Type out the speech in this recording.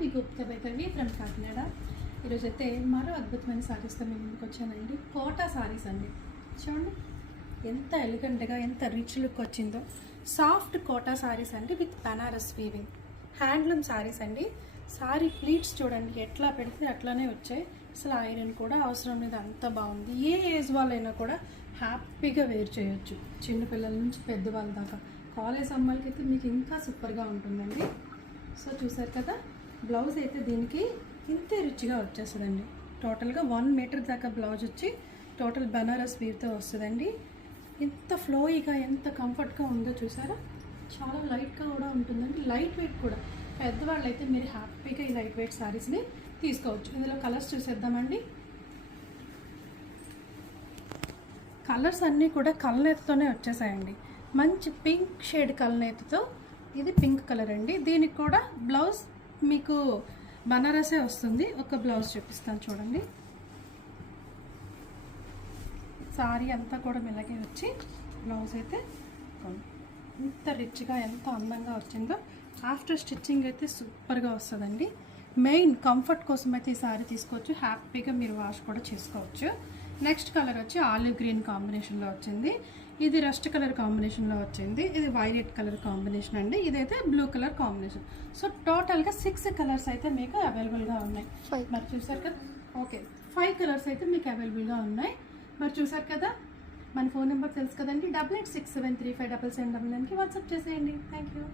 మీ Gupta బైపవి from Kakinada. ఈరోజు అయితే మరో అద్భుతమైన సారీస్తో మేము ముందుకు వచ్చానండి. కోటా సారీస్ అండి. చూడండి ఎంత ఎలిగెంట్గా ఎంత రిచ్ లుక్ వచ్చిందో. సాఫ్ట్ కోటా సారీస్ అండి with Banaras weaving handloom saris అండి. సారీ ప్లీట్స్ చూడండి ఎట్లా పెడితే అట్లానే వచ్చాయి. అసలు ఐరన్ కూడా అవసరం లేదు, అంత బాగుంది. ఏ ఏజ్ వాళ్ళైనా కూడా హ్యాపీగా వేర్ చేయొచ్చు, చిన్నపిల్లల నుంచి పెద్దవాళ్ళ దాకా. కాలేజ్ అమ్మాయిలకి అయితే మీకు ఇంకా సూపర్గా ఉంటుందండి. సో చూసారు కదా, బ్లౌజ్ అయితే దీనికి ఇంతే రిచ్గా వచ్చేస్తుందండి. టోటల్గా 1 మీటర్ దాకా బ్లౌజ్ వచ్చి టోటల్ బనారస్ వీవ్తో వస్తుందండి. ఎంత ఫ్లోయిగా ఎంత కంఫర్ట్గా ఉందో చూసారా. చాలా లైట్గా కూడా ఉంటుందండి, లైట్ వెయిట్ కూడా. పెద్దవాళ్ళు అయితే మీరు హ్యాపీగా ఈ లైట్ వెయిట్ శారీస్ని తీసుకోవచ్చు. ఇందులో కలర్స్ చూసేద్దామండి. కలర్స్ అన్నీ కూడా కలనేతతోనే వచ్చేసాయండి. మంచి పింక్ షేడ్ కలనేతతో, ఇది పింక్ కలర్ అండి. దీనికి కూడా బ్లౌజ్ మీకు బనారసే వస్తుంది. ఒక బ్లౌజ్ చూపిస్తాను చూడండి. సారీ అంతా కూడా మిలగే వచ్చి బ్లౌజ్ అయితే ఎంత రిచ్గా ఎంత అందంగా వచ్చిందో. ఆఫ్టర్ స్టిచ్చింగ్ అయితే సూపర్గా వస్తుందండి. మెయిన్ కంఫర్ట్ కోసం అయితే ఈ సారీ తీసుకోవచ్చు, హ్యాపీగా మీరు వాష్ కూడా చేసుకోవచ్చు. నెక్స్ట్ కలర్ వచ్చి ఆలివ్ గ్రీన్ కాంబినేషన్లో వచ్చింది. ఇది రస్ట్ కలర్ కాంబినేషన్లో వచ్చింది. ఇది వైలెట్ కలర్ కాంబినేషన్ అండి. ఇదైతే బ్లూ కలర్ కాంబినేషన్. సో టోటల్గా 6 కలర్స్ అయితే మీకు అవైలబుల్గా ఉన్నాయి. మరి చూసారు కదా, ఓకే 5 కలర్స్ అయితే మీకు అవైలబుల్గా ఉన్నాయి. మరి చూసారు కదా, మన ఫోన్ నెంబర్ తెలుసు కదండి, 8867357799కి వాట్సాప్ చేసేయండి. Thank you.